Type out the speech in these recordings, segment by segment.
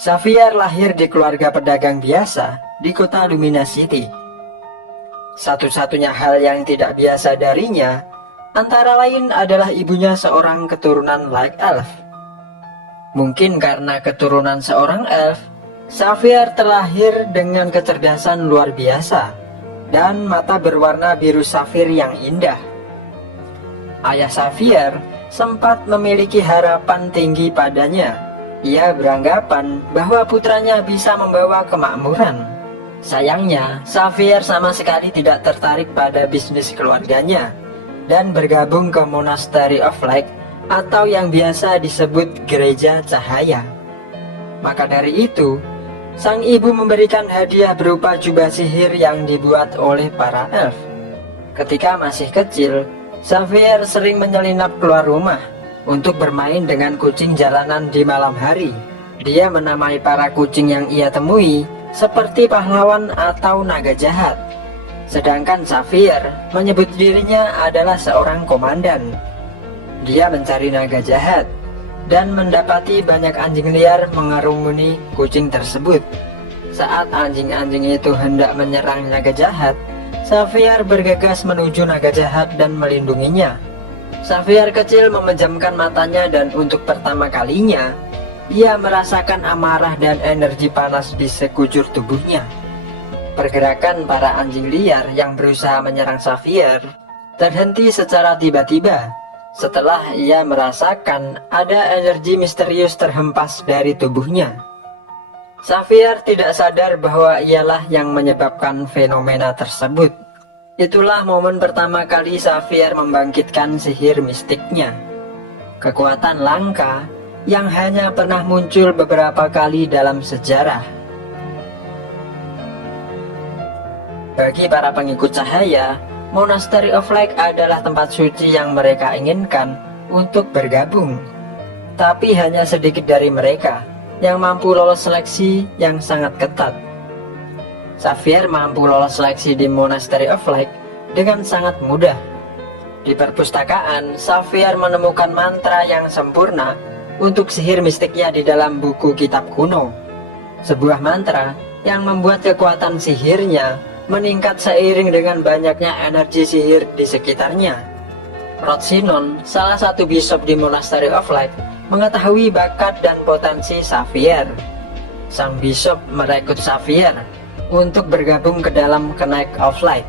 Xavier lahir di keluarga pedagang biasa di kota Lumina City. Satu-satunya hal yang tidak biasa darinya antara lain adalah ibunya seorang keturunan Light Elf. Mungkin karena keturunan seorang elf, Xavier terlahir dengan kecerdasan luar biasa dan mata berwarna biru safir yang indah. Ayah Xavier sempat memiliki harapan tinggi padanya. Ia beranggapan bahwa putranya bisa membawa kemakmuran. Sayangnya, Xavier sama sekali tidak tertarik pada bisnis keluarganya dan bergabung ke Monastery of Light atau yang biasa disebut Gereja Cahaya. Maka dari itu, sang ibu memberikan hadiah berupa jubah sihir yang dibuat oleh para elf. Ketika masih kecil, Xavier sering menyelinap keluar rumah untuk bermain dengan kucing jalanan di malam hari. Dia menamai para kucing yang ia temui seperti pahlawan atau naga jahat. Sedangkan Xavier menyebut dirinya adalah seorang komandan. Dia mencari naga jahat dan mendapati banyak anjing liar mengerumuni kucing tersebut. Saat anjing-anjing itu hendak menyerang naga jahat, Xavier bergegas menuju naga jahat dan melindunginya. Xavier kecil memejamkan matanya dan untuk pertama kalinya, ia merasakan amarah dan energi panas di sekujur tubuhnya. Pergerakan para anjing liar yang berusaha menyerang Xavier terhenti secara tiba-tiba setelah ia merasakan ada energi misterius terhempas dari tubuhnya. Xavier tidak sadar bahwa ialah yang menyebabkan fenomena tersebut. Itulah momen pertama kali Xavier membangkitkan sihir mistiknya. Kekuatan langka yang hanya pernah muncul beberapa kali dalam sejarah. Bagi para pengikut cahaya, Monastery of Light adalah tempat suci yang mereka inginkan untuk bergabung. Tapi hanya sedikit dari mereka yang mampu lolos seleksi yang sangat ketat. Xavier mampu lolos seleksi di Monastery of Light dengan sangat mudah. Di perpustakaan, Xavier menemukan mantra yang sempurna untuk sihir mistiknya di dalam buku kitab kuno. Sebuah mantra yang membuat kekuatan sihirnya meningkat seiring dengan banyaknya energi sihir di sekitarnya. Rotsinon, salah satu bishop di Monastery of Light, mengetahui bakat dan potensi Xavier. Sang bishop merekrut Xavier untuk bergabung ke dalam Knights of Light,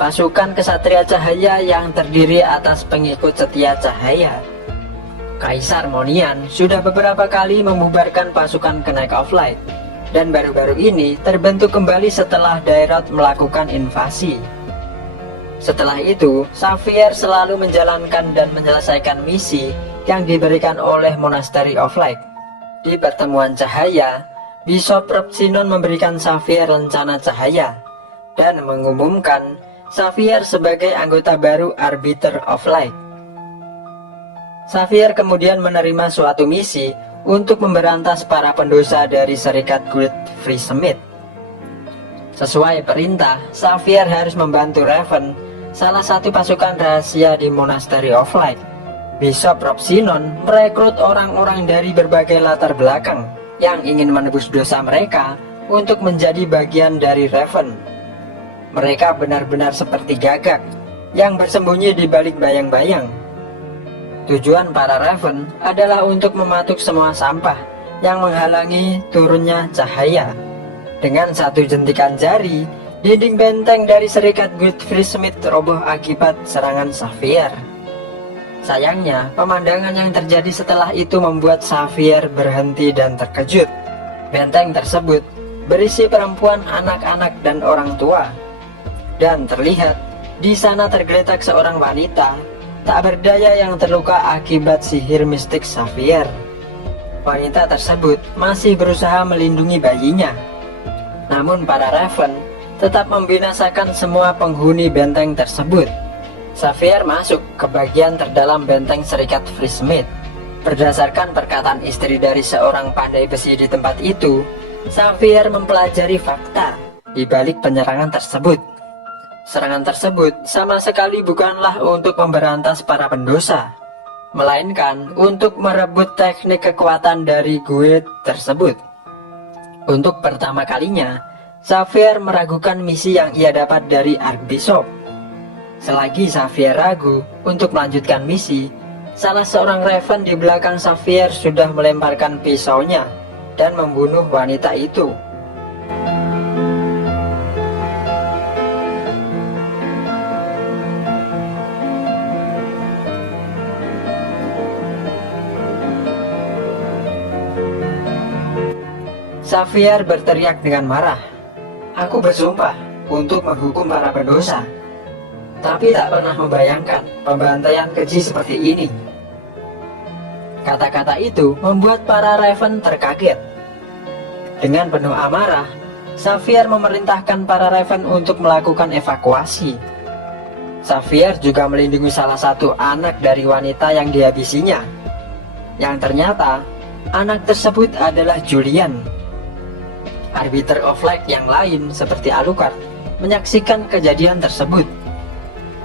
pasukan kesatria cahaya yang terdiri atas pengikut setia cahaya. Kaisar Monian sudah beberapa kali membubarkan pasukan Knights of Light, dan baru-baru ini terbentuk kembali setelah Dairath melakukan invasi. Setelah itu, Xavier selalu menjalankan dan menyelesaikan misi yang diberikan oleh Monastery of Light. Di pertemuan cahaya, Bishop Rotsinon memberikan Xavier rencana cahaya dan mengumumkan Xavier sebagai anggota baru Arbiter of Light. Xavier kemudian menerima suatu misi untuk memberantas para pendosa dari Serikat Guild Free Smith. Sesuai perintah, Xavier harus membantu Raven, salah satu pasukan rahasia di Monastery of Light. Bishop Rotsinon merekrut orang-orang dari berbagai latar belakang yang ingin menebus dosa mereka untuk menjadi bagian dari Raven. Mereka benar-benar seperti gagak yang bersembunyi di balik bayang-bayang. Tujuan para Raven adalah untuk mematuk semua sampah yang menghalangi turunnya cahaya. Dengan satu jentikan jari, dinding benteng dari Serikat Guild Free Smith roboh akibat serangan Xavier. Sayangnya, pemandangan yang terjadi setelah itu membuat Xavier berhenti dan terkejut. Benteng tersebut berisi perempuan, anak-anak, dan orang tua. Dan terlihat, di sana tergeletak seorang wanita tak berdaya yang terluka akibat sihir mistik Xavier. Wanita tersebut masih berusaha melindungi bayinya. Namun para Raven tetap membinasakan semua penghuni benteng tersebut. Xavier masuk ke bagian terdalam benteng Serikat Free Smith. Berdasarkan perkataan istri dari seorang pandai besi di tempat itu, Xavier mempelajari fakta di balik penyerangan tersebut. Serangan tersebut sama sekali bukanlah untuk memberantas para pendosa, melainkan untuk merebut teknik kekuatan dari guild tersebut. Untuk pertama kalinya, Xavier meragukan misi yang ia dapat dari Archbishop. Selagi Xavier ragu untuk melanjutkan misi, salah seorang Raven di belakang Xavier sudah melemparkan pisaunya dan membunuh wanita itu. Xavier berteriak dengan marah, "Aku bersumpah untuk menghukum para pendosa, tapi tak pernah membayangkan pembantaian keji seperti ini." Kata-kata itu membuat para Raven terkaget. Dengan penuh amarah, Xavier memerintahkan para Raven untuk melakukan evakuasi. Xavier juga melindungi salah satu anak dari wanita yang dihabisinya, yang ternyata anak tersebut adalah Julian. Arbiter of Light yang lain seperti Alucard menyaksikan kejadian tersebut.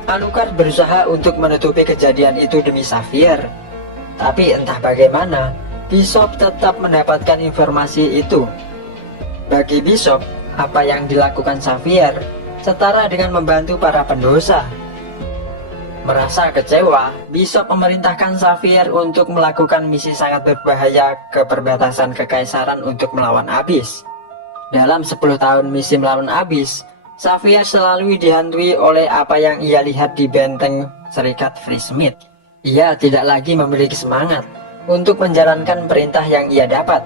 Alucard berusaha untuk menutupi kejadian itu demi Xavier, tapi entah bagaimana Bishop tetap mendapatkan informasi itu. Bagi Bishop, apa yang dilakukan Xavier setara dengan membantu para pendosa. Merasa kecewa, Bishop memerintahkan Xavier untuk melakukan misi sangat berbahaya ke perbatasan kekaisaran untuk melawan Abyss. Dalam 10 tahun misi melawan Abyss, Xavier selalu dihantui oleh apa yang ia lihat di benteng Serikat Freesmith. Ia tidak lagi memiliki semangat untuk menjalankan perintah yang ia dapat.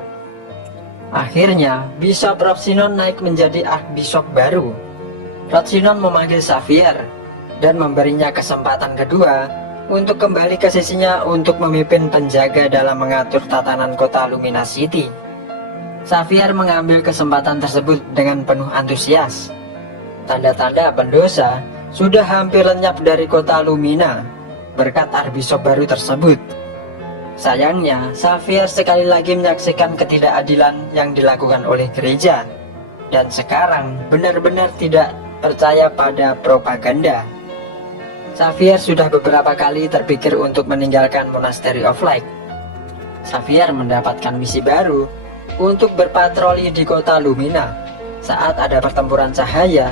Akhirnya, Bishop Rothschild naik menjadi Archbishop baru. Rothschild memanggil Xavier dan memberinya kesempatan kedua untuk kembali ke sisinya untuk memimpin penjaga dalam mengatur tatanan kota Lumina City. Xavier mengambil kesempatan tersebut dengan penuh antusias. Tanda-tanda pendosa sudah hampir lenyap dari kota Lumina berkat Archbishop baru tersebut. Sayangnya, Xavier sekali lagi menyaksikan ketidakadilan yang dilakukan oleh gereja, dan sekarang benar-benar tidak percaya pada propaganda. Xavier sudah beberapa kali terpikir untuk meninggalkan Monastery of Light. Xavier mendapatkan misi baru untuk berpatroli di kota Lumina saat ada pertempuran cahaya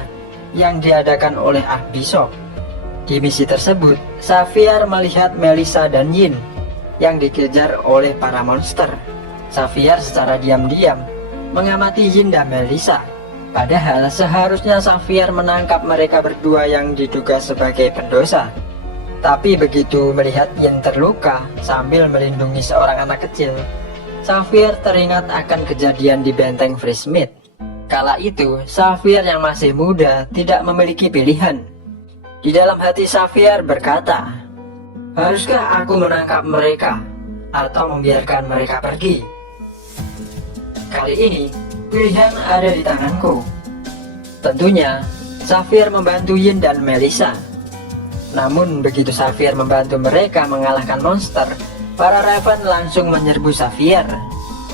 yang diadakan oleh Archbishop. Di misi tersebut, Xavier melihat Melissa dan Yin yang dikejar oleh para monster. Xavier secara diam-diam mengamati Yin dan Melissa. Padahal seharusnya Xavier menangkap mereka berdua yang diduga sebagai pendosa. Tapi begitu melihat Yin terluka sambil melindungi seorang anak kecil, Xavier teringat akan kejadian di benteng Freesmith. Kala itu, Xavier yang masih muda tidak memiliki pilihan. Di dalam hati Xavier berkata, "Haruskah aku menangkap mereka atau membiarkan mereka pergi? Kali ini, pilihan ada di tanganku." Tentunya, Xavier membantu Yin dan Melissa. Namun begitu Xavier membantu mereka mengalahkan monster, para Raven langsung menyerbu Xavier.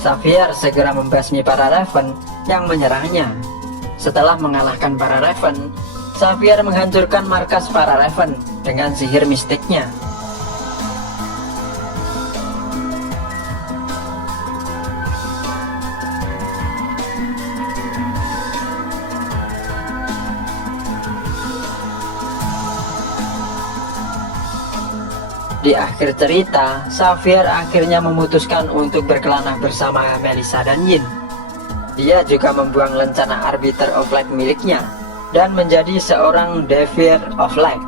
Xavier segera membasmi para Raven yang menyerangnya. Setelah mengalahkan para Raven, Xavier menghancurkan markas para Raven dengan sihir mistiknya. Di akhir cerita, Xavier akhirnya memutuskan untuk berkelana bersama Melissa dan Yin. Dia juga membuang lencana Arbiter of Light miliknya dan menjadi seorang Devier of Light.